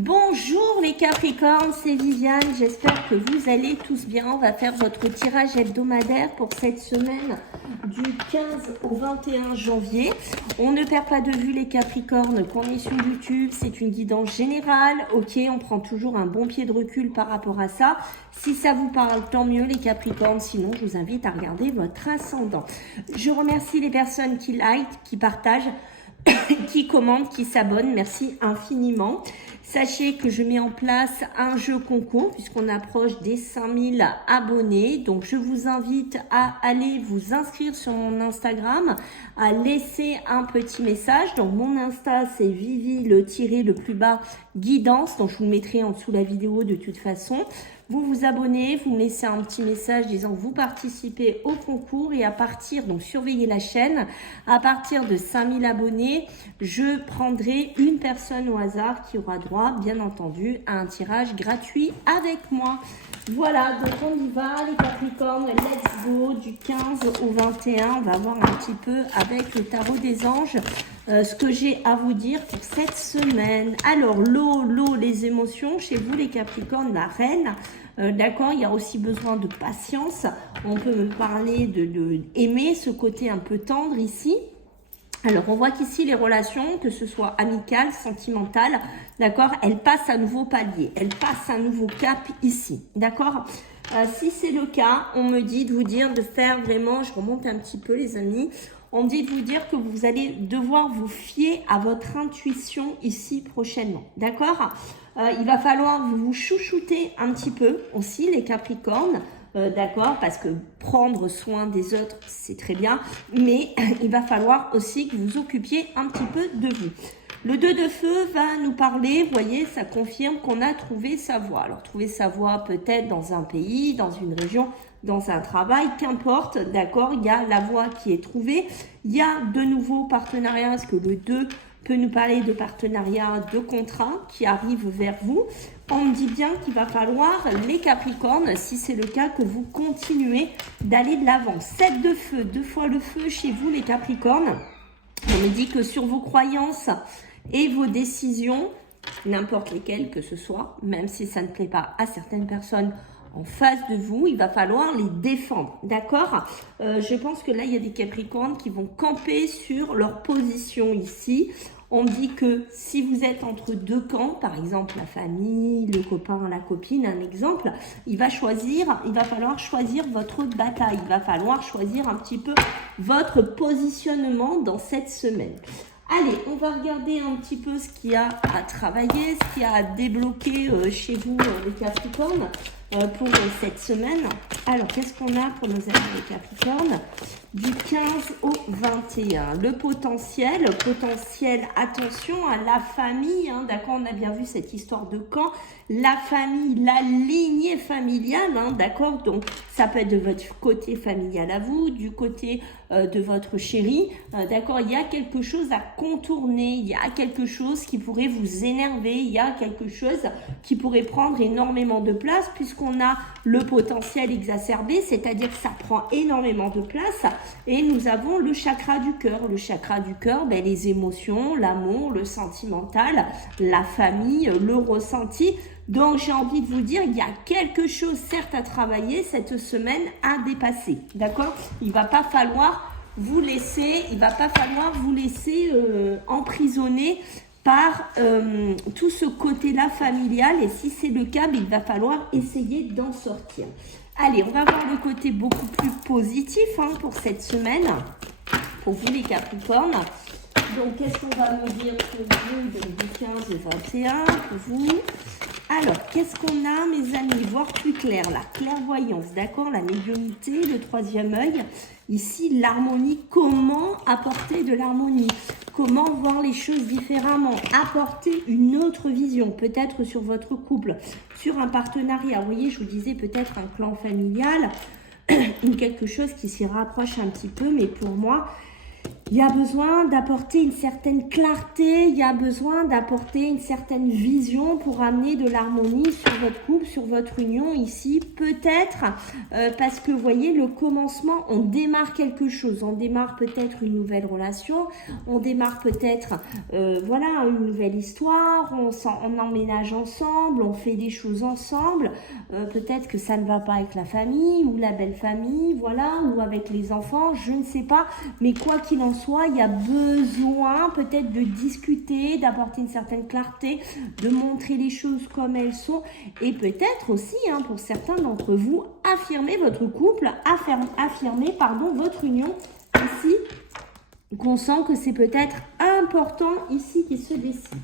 Bonjour les Capricornes, c'est Viviane, j'espère que vous allez tous bien. On va faire votre tirage hebdomadaire pour cette semaine du 15 au 21 janvier. On ne perd pas de vue les Capricornes qu'on est sur YouTube, c'est une guidance générale. Ok, on prend toujours un bon pied de recul par rapport à ça. Si ça vous parle, tant mieux les Capricornes, sinon je vous invite à regarder votre ascendant. Je remercie les personnes qui like, qui partagent, qui commentent, qui s'abonnent, merci infiniment. Sachez que je mets en place un jeu concours puisqu'on approche des 5000 abonnés. Donc, je vous invite à aller vous inscrire sur mon Instagram, à laisser un petit message. Donc, mon Insta, c'est Vivi, le plus bas, guidance. Donc, je vous le mettrai en dessous de la vidéo de toute façon. Vous vous abonnez, vous me laissez un petit message disant que vous participez au concours et à partir, donc surveillez la chaîne, à partir de 5000 abonnés, je prendrai une personne au hasard qui aura droit, bien entendu, à un tirage gratuit avec moi. Voilà, donc on y va les Capricornes, let's go, du 15 au 21, on va voir un petit peu avec le tarot des anges ce que j'ai à vous dire pour cette semaine. Alors, l'eau, les émotions, chez vous les Capricornes, la reine, d'accord, il y a aussi besoin de patience. On peut me parler de aimer ce côté un peu tendre ici. Alors, on voit qu'ici, les relations, que ce soit amicales, sentimentales, d'accord, elles passent un nouveau palier, elles passent un nouveau cap ici, d'accord. Si c'est le cas, on me dit de vous dire de faire vraiment, je remonte un petit peu les amis, on me dit de vous dire que vous allez devoir vous fier à votre intuition ici prochainement, d'accord. Il va falloir vous chouchouter un petit peu aussi les Capricornes, d'accord, parce que prendre soin des autres, c'est très bien, mais il va falloir aussi que vous occupiez un petit peu de vous. Le 2 de feu va nous parler, vous voyez, ça confirme qu'on a trouvé sa voie. Alors, trouver sa voie peut-être dans un pays, dans une région, dans un travail, qu'importe, d'accord, il y a la voie qui est trouvée. Il y a de nouveaux partenariats, parce que le 2 peut nous parler de partenariats, de contrats qui arrivent vers vous. On me dit bien qu'il va falloir, les Capricornes, si c'est le cas, que vous continuez d'aller de l'avant. 7 de feu, 2 fois le feu chez vous, les Capricornes. On me dit que sur vos croyances et vos décisions, n'importe lesquelles que ce soit, même si ça ne plaît pas à certaines personnes en face de vous, il va falloir les défendre, d'accord. Je pense que là, il y a des Capricornes qui vont camper sur leur position ici. On dit que si vous êtes entre deux camps, par exemple la famille, le copain, la copine, un exemple, il va falloir choisir votre bataille, il va falloir choisir un petit peu votre positionnement dans cette semaine. Allez, on va regarder un petit peu ce qu'il y a à travailler, ce qu'il y a à débloquer chez vous, les Capricornes, pour cette semaine. Alors, qu'est-ce qu'on a pour nos amis les Capricornes? Du 15 au 21. Le potentiel, attention à la famille, hein, d'accord, on a bien vu cette histoire de camp. La famille, la lignée familiale, hein, d'accord, donc ça peut être de votre côté familial à vous, du côté de votre chéri, d'accord, il y a quelque chose à contourner, il y a quelque chose qui pourrait vous énerver, il y a quelque chose qui pourrait prendre énormément de place puisqu'on a le potentiel exacerbé, c'est-à-dire que ça prend énormément de place et nous avons le chakra du cœur. Le chakra du cœur, ben, les émotions, l'amour, le sentimental, la famille, le ressenti. Donc, j'ai envie de vous dire, il y a quelque chose, certes, à travailler cette semaine, à dépasser, d'accord? Il va pas falloir vous laisser emprisonner par tout ce côté-là familial. Et si c'est le cas, il va falloir essayer d'en sortir. Allez, on va voir le côté beaucoup plus positif hein, pour cette semaine, pour vous les Capricornes. Donc, qu'est-ce qu'on va me dire pour vous du 15 au 21 pour vous? Alors, qu'est-ce qu'on a, mes amis? Voir plus clair, la clairvoyance, d'accord? La médiumnité, le troisième œil. Ici, l'harmonie. Comment apporter de l'harmonie? Comment voir les choses différemment? Apporter une autre vision, peut-être sur votre couple, sur un partenariat. Vous voyez, je vous disais peut-être un clan familial, quelque chose qui s'y rapproche un petit peu, mais pour moi, Il y a besoin d'apporter une certaine clarté, il y a besoin d'apporter une certaine vision pour amener de l'harmonie sur votre couple, sur votre union ici. Peut-être parce que vous voyez, le commencement, on démarre quelque chose. On démarre peut-être une nouvelle relation, on démarre peut-être voilà, une nouvelle histoire, on emménage ensemble, on fait des choses ensemble. Peut-être que ça ne va pas avec la famille ou la belle famille, voilà, ou avec les enfants, je ne sais pas. Mais quoi qu'il en soit, il y a besoin peut-être de discuter, d'apporter une certaine clarté, de montrer les choses comme elles sont et peut-être aussi, hein, pour certains d'entre vous, affirmer votre couple, affirmer pardon, votre union ici, qu'on sent que c'est peut-être important ici qui se dessine.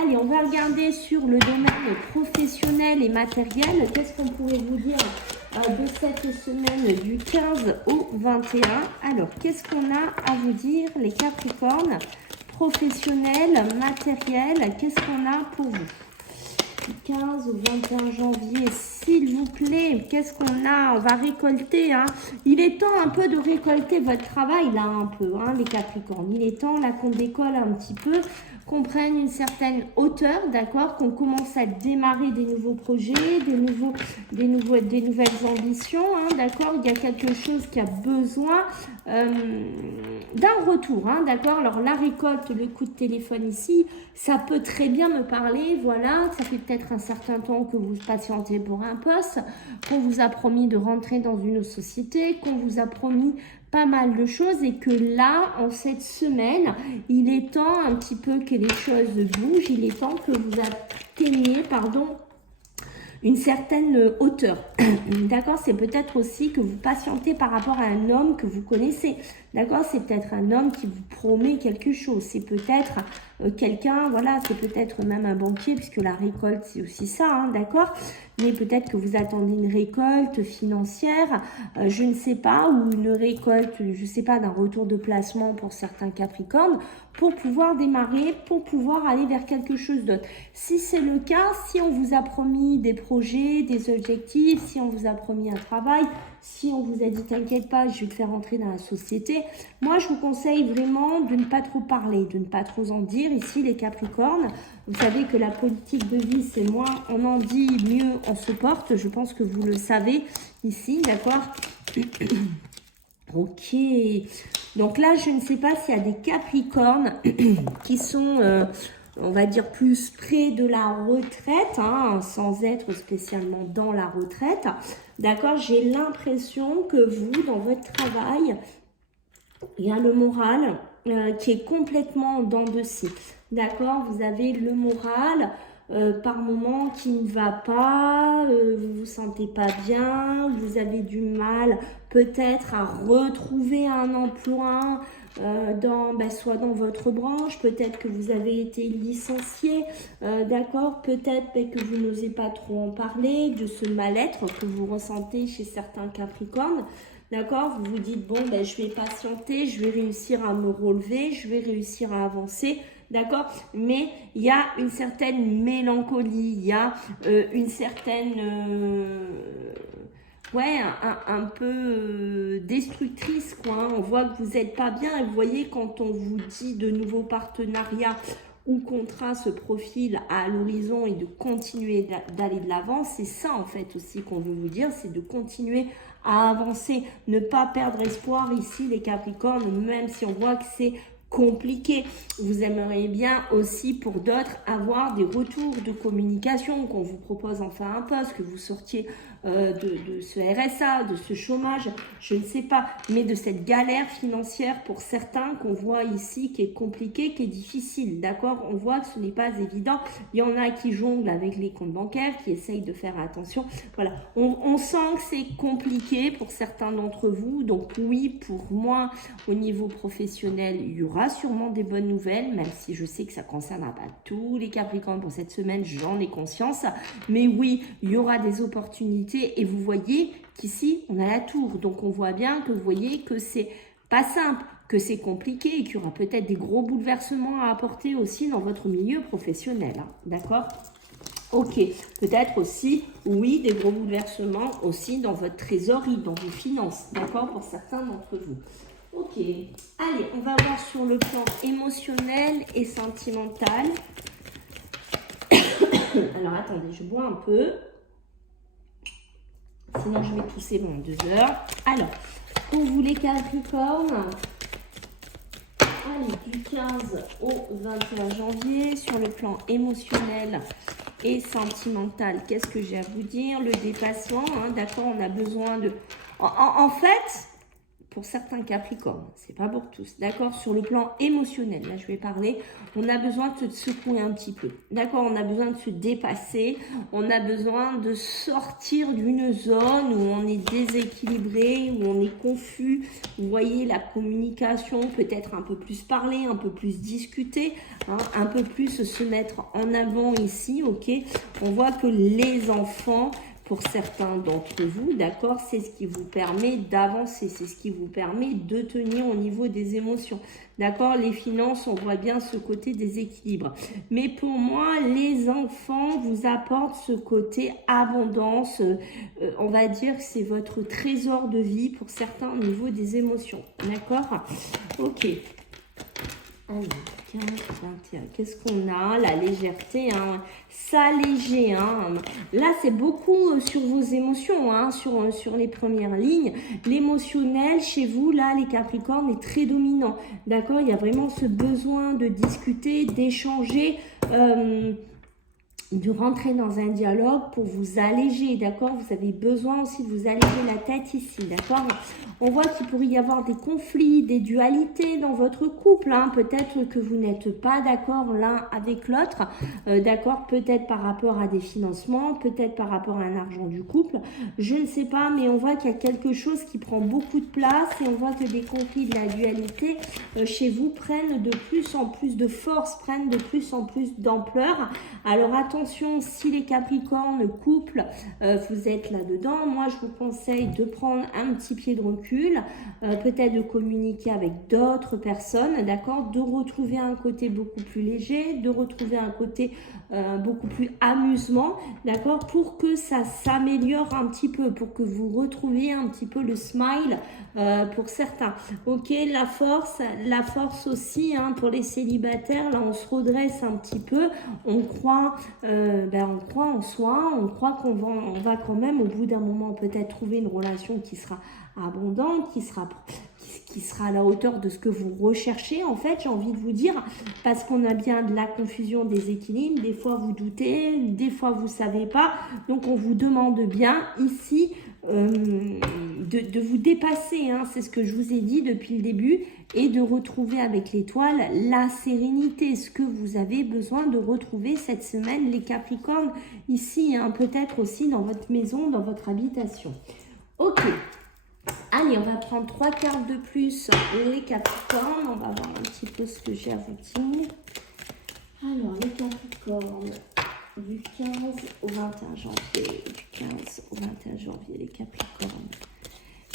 Allez, on va regarder sur le domaine professionnel et matériel. Qu'est-ce qu'on pourrait vous dire de cette semaine du 15 au 21? Alors, qu'est-ce qu'on a à vous dire, les Capricornes? Professionnel, matériel, qu'est-ce qu'on a pour vous? Du 15 au 21 janvier, s'il vous plaît, qu'est-ce qu'on a? On va récolter, hein. Il est temps un peu de récolter votre travail, là, un peu, hein, les Capricornes. Il est temps, là, qu'on décolle un petit peu, qu'on prenne une certaine hauteur, d'accord, qu'on commence à démarrer des nouveaux projets, des nouvelles ambitions, hein, d'accord. Il y a quelque chose qui a besoin d'un retour, hein, d'accord. Alors la récolte, le coup de téléphone ici, ça peut très bien me parler, voilà, ça fait peut-être un certain temps que vous patientez pour un poste, qu'on vous a promis de rentrer dans une société, qu'on vous a promis pas mal de choses et que là, en cette semaine, il est temps un petit peu que les choses bougent, il est temps que vous atteigniez, pardon, une certaine hauteur. D'accord, c'est peut-être aussi que vous patientez par rapport à un homme que vous connaissez. D'accord, c'est peut-être un homme qui vous promet quelque chose. C'est peut-être quelqu'un, voilà, c'est peut-être même un banquier, puisque la récolte, c'est aussi ça, hein, d'accord. Mais peut-être que vous attendez une récolte financière, je ne sais pas, ou une récolte, je ne sais pas, d'un retour de placement pour certains Capricornes, pour pouvoir démarrer, pour pouvoir aller vers quelque chose d'autre. Si c'est le cas, si on vous a promis des projets, des objectifs, si on vous a promis un travail, si on vous a dit t'inquiète pas, je vais te faire entrer dans la société, moi je vous conseille vraiment de ne pas trop parler, de ne pas trop en dire. Ici les Capricornes, vous savez que la politique de vie c'est moins on en dit, mieux on se porte. Je pense que vous le savez ici, d'accord. Ok, donc là je ne sais pas s'il y a des Capricornes qui sont on va dire plus près de la retraite, hein, sans être spécialement dans la retraite. D'accord, j'ai l'impression que vous, dans votre travail, il y a le moral qui est complètement en dents de scie. D'accord, vous avez le moral par moment qui ne va pas, vous vous sentez pas bien, vous avez du mal peut-être à retrouver un emploi, soit dans votre branche, peut-être que vous avez été licencié, d'accord, peut-être que vous n'osez pas trop en parler de ce mal-être que vous ressentez chez certains Capricornes, d'accord, vous vous dites, bon, je vais patienter, je vais réussir à me relever, je vais réussir à avancer, d'accord, mais il y a une certaine mélancolie, il y a une certaine... ouais, un peu destructrice, quoi. Hein. On voit que vous n'êtes pas bien. Et vous voyez, quand on vous dit de nouveaux partenariats ou contrats se profilent à l'horizon et de continuer d'aller de l'avant, c'est ça, en fait, aussi qu'on veut vous dire, c'est de continuer à avancer, ne pas perdre espoir ici, les Capricornes, même si on voit que c'est compliqué. Vous aimeriez bien aussi pour d'autres avoir des retours de communication, qu'on vous propose enfin un poste, que vous sortiez de ce RSA, de ce chômage, je ne sais pas, mais de cette galère financière pour certains qu'on voit ici qui est compliquée, qui est difficile, d'accord. On voit que ce n'est pas évident, il y en a qui jonglent avec les comptes bancaires, qui essayent de faire attention, voilà, on sent que c'est compliqué pour certains d'entre vous, donc oui, pour moi, au niveau professionnel, il y aura sûrement des bonnes nouvelles, même si je sais que ça ne concernera pas tous les Capricornes pour cette semaine, j'en ai conscience, mais oui, il y aura des opportunités. Et vous voyez qu'ici, on a la tour. Donc, on voit bien que vous voyez que c'est pas simple, que c'est compliqué et qu'il y aura peut-être des gros bouleversements à apporter aussi dans votre milieu professionnel. Hein, d'accord ? Ok, peut-être aussi, oui, des gros bouleversements aussi dans votre trésorerie, dans vos finances, d'accord, pour certains d'entre vous. Ok, allez, on va voir sur le plan émotionnel et sentimental. Alors, attendez, je bois un peu. Sinon, je vais tousser pendant 2 heures. Alors, pour vous les Capricornes, allez, du 15 au 21 janvier, sur le plan émotionnel et sentimental, qu'est-ce que j'ai à vous dire? Le dépassement, hein, d'accord, on a besoin de... En fait, pour certains Capricornes, c'est pas pour tous, d'accord, sur le plan émotionnel, là je vais parler, on a besoin de se secouer un petit peu, d'accord, on a besoin de se dépasser, on a besoin de sortir d'une zone où on est déséquilibré, où on est confus, vous voyez, la communication, peut-être un peu plus parler, un peu plus discuter, hein, un peu plus se mettre en avant ici, ok, on voit que les enfants, pour certains d'entre vous, d'accord, c'est ce qui vous permet d'avancer, c'est ce qui vous permet de tenir au niveau des émotions, d'accord. Les finances, on voit bien ce côté déséquilibre. Mais pour moi, les enfants vous apportent ce côté abondance, on va dire que c'est votre trésor de vie pour certains au niveau des émotions, d'accord. Ok. Alors, 15, 21, qu'est-ce qu'on a? La légèreté, hein, s'alléger. Hein. Là, c'est beaucoup sur vos émotions, hein, sur les premières lignes. L'émotionnel, chez vous, là, les Capricornes, est très dominant. D'accord? Il y a vraiment ce besoin de discuter, d'échanger, de rentrer dans un dialogue pour vous alléger, d'accord? Vous avez besoin aussi de vous alléger la tête ici, d'accord? On voit qu'il pourrait y avoir des conflits, des dualités dans votre couple, hein. Peut-être que vous n'êtes pas d'accord l'un avec l'autre, d'accord? Peut-être par rapport à des financements, peut-être par rapport à un argent du couple, je ne sais pas, mais on voit qu'il y a quelque chose qui prend beaucoup de place et on voit que des conflits de la dualité chez vous prennent de plus en plus de force, prennent de plus en plus d'ampleur. Alors attention, si les Capricornes couple, vous êtes là-dedans, moi je vous conseille de prendre un petit pied de recul, peut-être de communiquer avec d'autres personnes, d'accord, de retrouver un côté beaucoup plus léger, de retrouver un côté beaucoup plus amusement, d'accord, pour que ça s'améliore un petit peu, pour que vous retrouviez un petit peu le smile pour certains. Ok, la force aussi, hein, pour les célibataires, là on se redresse un petit peu, on croit en soi, on croit qu'on va quand même au bout d'un moment peut-être trouver une relation qui sera abondante, qui sera à la hauteur de ce que vous recherchez, en fait, j'ai envie de vous dire, parce qu'on a bien de la confusion, des équilibres, des fois vous doutez, des fois vous savez pas, donc on vous demande bien ici de vous dépasser, hein, c'est ce que je vous ai dit depuis le début, et de retrouver avec l'étoile la sérénité, ce que vous avez besoin de retrouver cette semaine, les Capricornes, ici, hein, peut-être aussi dans votre maison, dans votre habitation. Ok. Allez, on va prendre 3 cartes de plus, les Capricornes. On va voir un petit peu ce que j'ai à vous dire. Alors, les Capricornes, du 15 au 21 janvier. Du 15 au 21 janvier, les Capricornes.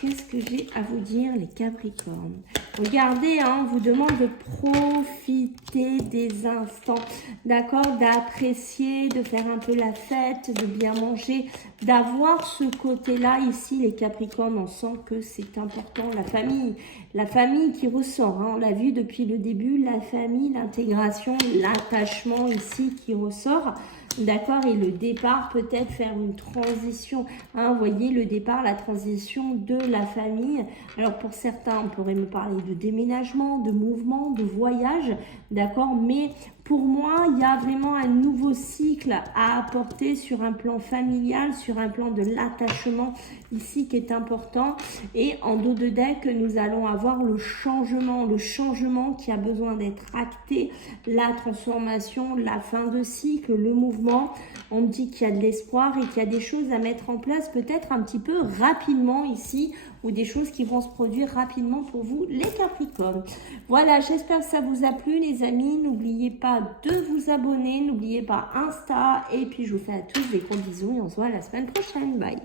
Qu'est-ce que j'ai à vous dire, les Capricornes? Regardez, hein, on vous demande de profiter des instants, d'accord, d'apprécier, de faire un peu la fête, de bien manger, d'avoir ce côté-là ici, les Capricornes, on sent que c'est important, la famille qui ressort, hein, on l'a vu depuis le début, la famille, l'intégration, l'attachement ici qui ressort. D'accord, et le départ, peut-être faire une transition, hein, vous voyez, le départ, la transition de la famille. Alors pour certains, on pourrait me parler de déménagement, de mouvement, de voyage, d'accord, mais pour moi, il y a vraiment un nouveau cycle à apporter sur un plan familial, sur un plan de l'attachement ici qui est important. Et en dos de deck, nous allons avoir le changement qui a besoin d'être acté, la transformation, la fin de cycle, le mouvement. On me dit qu'il y a de l'espoir et qu'il y a des choses à mettre en place peut-être un petit peu rapidement ici, ou des choses qui vont se produire rapidement pour vous, les Capricornes. Voilà, j'espère que ça vous a plu, les amis. N'oubliez pas de vous abonner, n'oubliez pas Insta, et puis je vous fais à tous des gros bisous et on se voit la semaine prochaine. Bye.